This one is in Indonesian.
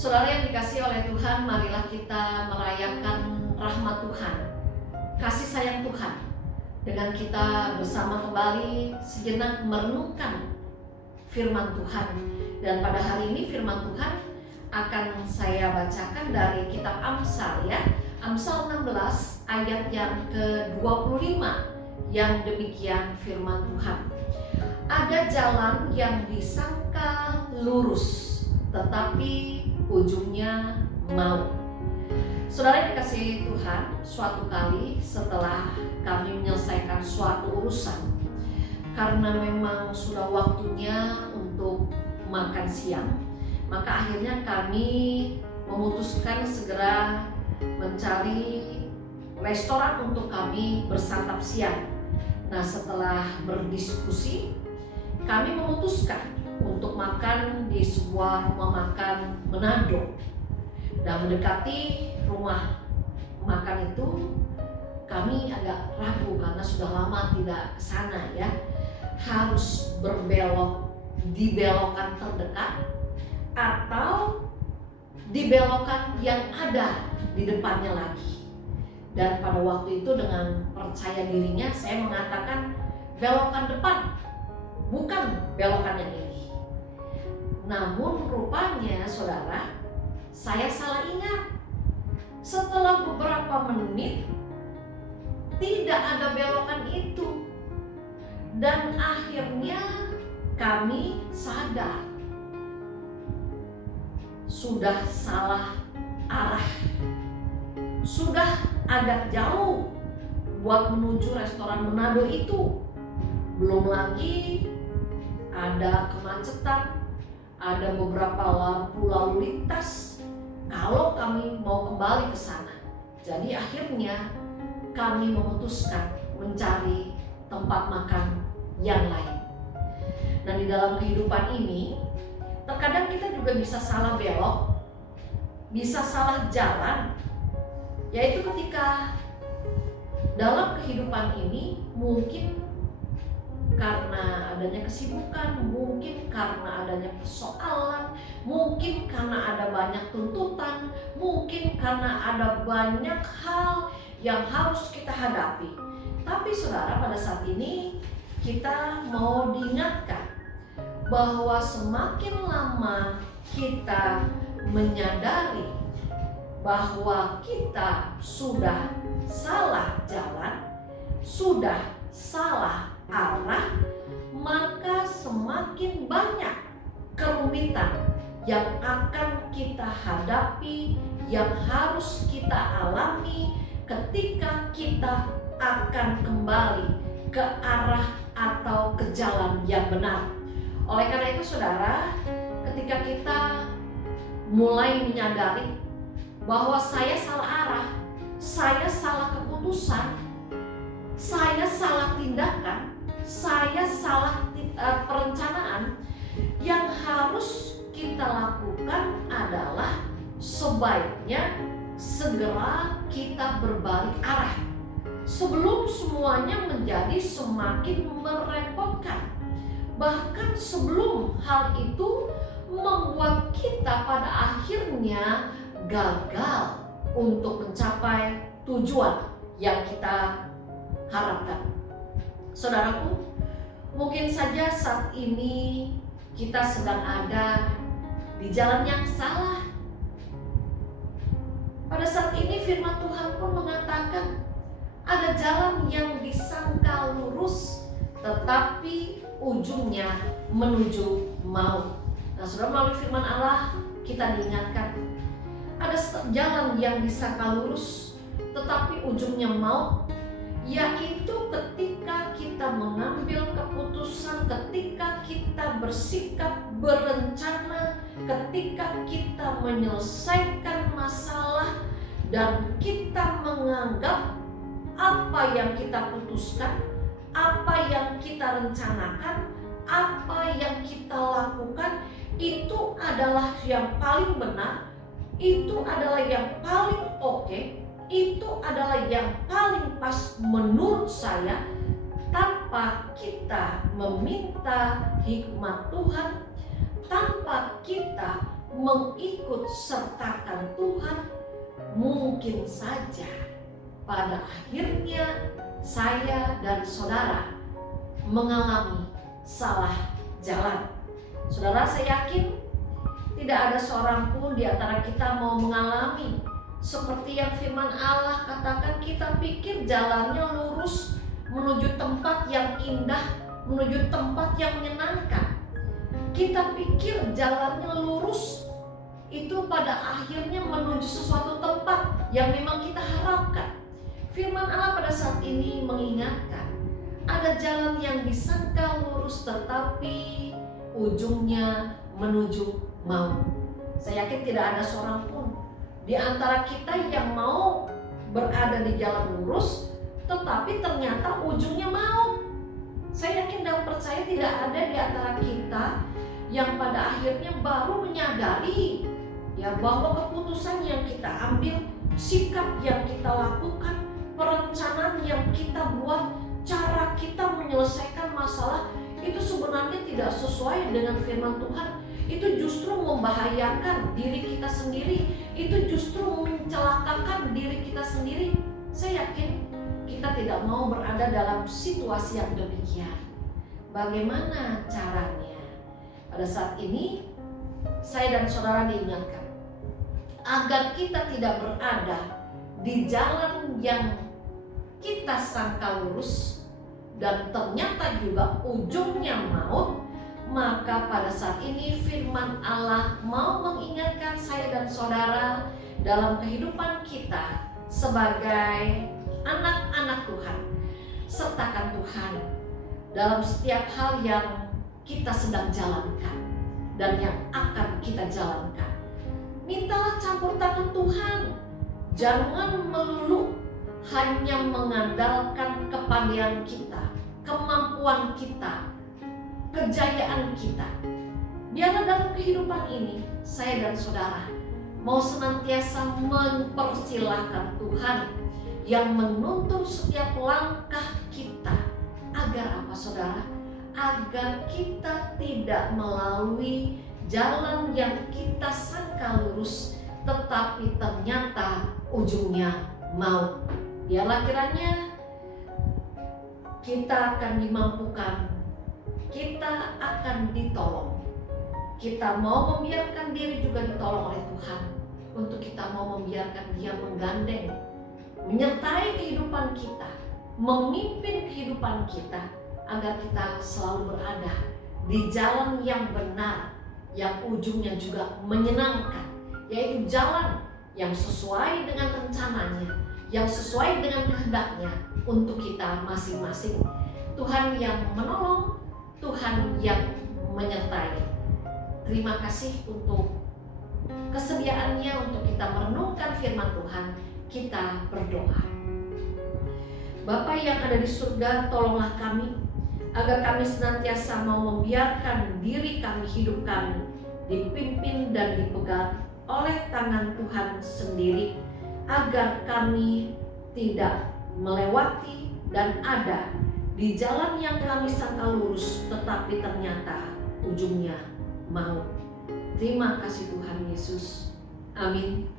Saudara yang dikasihi oleh Tuhan, marilah kita merayakan rahmat Tuhan, kasih sayang Tuhan, dengan kita bersama kembali sejenak merenungkan firman Tuhan. Dan pada hari ini firman Tuhan akan saya bacakan dari kitab Amsal, ya. Amsal 16 ayat yang ke-25, yang demikian firman Tuhan. Ada jalan yang disangka lurus, tetapi ujungnya maut. Saudara yang dikasihi Tuhan, suatu kali setelah kami menyelesaikan suatu urusan, karena memang sudah waktunya untuk makan siang, maka akhirnya kami memutuskan segera mencari restoran untuk kami bersantap siang. Nah, setelah berdiskusi, kami memutuskan untuk makan di sebuah rumah makan Manado. Dan mendekati rumah makan itu, kami agak ragu karena sudah lama tidak ke sana, ya. Harus berbelok di belokan terdekat atau di belokan yang ada di depannya lagi. Dan pada waktu itu dengan percaya dirinya saya mengatakan belokan depan, bukan belokan yang ini. Namun rupanya saudara, saya salah ingat. Setelah beberapa menit tidak ada belokan itu. Dan akhirnya kami sadar sudah salah arah. Sudah agak jauh buat menuju restoran Manado itu. Belum lagi ada kemacetan, ada beberapa lampu lalu lintas kalau kami mau kembali ke sana. Jadi akhirnya kami memutuskan mencari tempat makan yang lain. Dan di dalam kehidupan ini, terkadang kita juga bisa salah belok, bisa salah jalan. Yaitu ketika dalam kehidupan ini mungkin karena adanya kesibukan, mungkin karena adanya persoalan, mungkin karena ada banyak tuntutan, mungkin karena ada banyak hal yang harus kita hadapi. Tapi saudara, pada saat ini kita mau diingatkan bahwa semakin lama kita menyadari bahwa kita sudah salah jalan, sudah salah arah, maka semakin banyak kerumitan yang akan kita hadapi, yang harus kita alami ketika kita akan kembali ke arah atau ke jalan yang benar. Oleh karena itu saudara, ketika kita mulai menyadari bahwa saya salah arah, saya salah keputusan, saya salah tindakan, saya salah perencanaan, yang harus kita lakukan adalah sebaiknya segera kita berbalik arah sebelum semuanya menjadi semakin merepotkan. Bahkan sebelum hal itu membuat kita pada akhirnya gagal untuk mencapai tujuan yang kita harapkan. Saudaraku, mungkin saja saat ini kita sedang ada di jalan yang salah. Pada saat ini firman Tuhan pun mengatakan ada jalan yang disangka lurus, tetapi ujungnya menuju maut. Nah, saudara, melalui firman Allah kita diingatkan ada jalan yang disangka lurus, tetapi ujungnya maut, yaitu ketika kita mengambil keputusan, ketika kita bersikap berencana, ketika kita menyelesaikan masalah dan kita menganggap apa yang kita putuskan, apa yang kita rencanakan, apa yang kita lakukan itu adalah yang paling benar, itu adalah yang paling oke, itu adalah yang paling pas menurut saya, tanpa kita meminta hikmat Tuhan, tanpa kita mengikut sertakan Tuhan, mungkin saja pada akhirnya saya dan saudara mengalami salah jalan. Saudara, saya yakin tidak ada seorang pun di antara kita mau mengalami seperti yang firman Allah katakan. Kita pikir jalannya lurus menuju tempat yang indah, menuju tempat yang menyenangkan. Kita pikir jalannya lurus itu pada akhirnya menuju sesuatu tempat yang memang kita harapkan. Firman Allah pada saat ini mengingatkan, ada jalan yang disangka lurus tetapi ujungnya menuju maut. Saya yakin tidak ada seorang pun di antara kita yang mau berada di jalan lurus tetapi ternyata ujungnya maut. Saya yakin dan percaya tidak ada di antara kita yang pada akhirnya baru menyadari ya bahwa keputusan yang kita ambil, sikap yang kita lakukan, perencanaan yang kita buat, cara kita menyelesaikan masalah itu sebenarnya tidak sesuai dengan firman Tuhan. Itu justru membahayakan diri kita sendiri, itu justru mencelakakan diri kita sendiri. Saya yakin kita tidak mau berada dalam situasi yang demikian. Bagaimana caranya? Pada saat ini saya dan saudara diingatkan agar kita tidak berada di jalan yang kita sangka lurus dan ternyata juga ujungnya maut. Maka pada saat ini firman Allah mau mengingatkan saya dan saudara dalam kehidupan kita sebagai anak-anak Tuhan. Sertakan Tuhan dalam setiap hal yang kita sedang jalankan dan yang akan kita jalankan. Mintalah campur tangan Tuhan. Jangan melulu hanya mengandalkan kepandaian kita, kemampuan kita, kejayaan kita. Biarlah dalam kehidupan ini saya dan saudara mau senantiasa mempersilahkan Tuhan yang menuntun setiap langkah kita. Agar apa saudara? Agar kita tidak melalui jalan yang kita sangka lurus tetapi ternyata ujungnya maut. Biarlah kiranya kita akan dimampukan, kita akan ditolong. Kita mau membiarkan diri juga ditolong oleh Tuhan, untuk kita mau membiarkan Dia menggandeng, menyertai kehidupan kita, memimpin kehidupan kita, agar kita selalu berada di jalan yang benar, yang ujungnya juga menyenangkan, yaitu jalan yang sesuai dengan rencananya, yang sesuai dengan kehendaknya untuk kita masing-masing. Tuhan yang menolong, Tuhan yang menyertai. Terima kasih untuk kesediaannya untuk kita merenungkan firman Tuhan. Kita berdoa. Bapa yang ada di surga, tolonglah kami agar kami senantiasa mau membiarkan diri kami, hidup kami dipimpin dan dipegang oleh tangan Tuhan sendiri, agar kami tidak melewati dan ada di jalan yang kami sangka lurus tetapi ternyata ujungnya maut. Terima kasih Tuhan Yesus. Amin.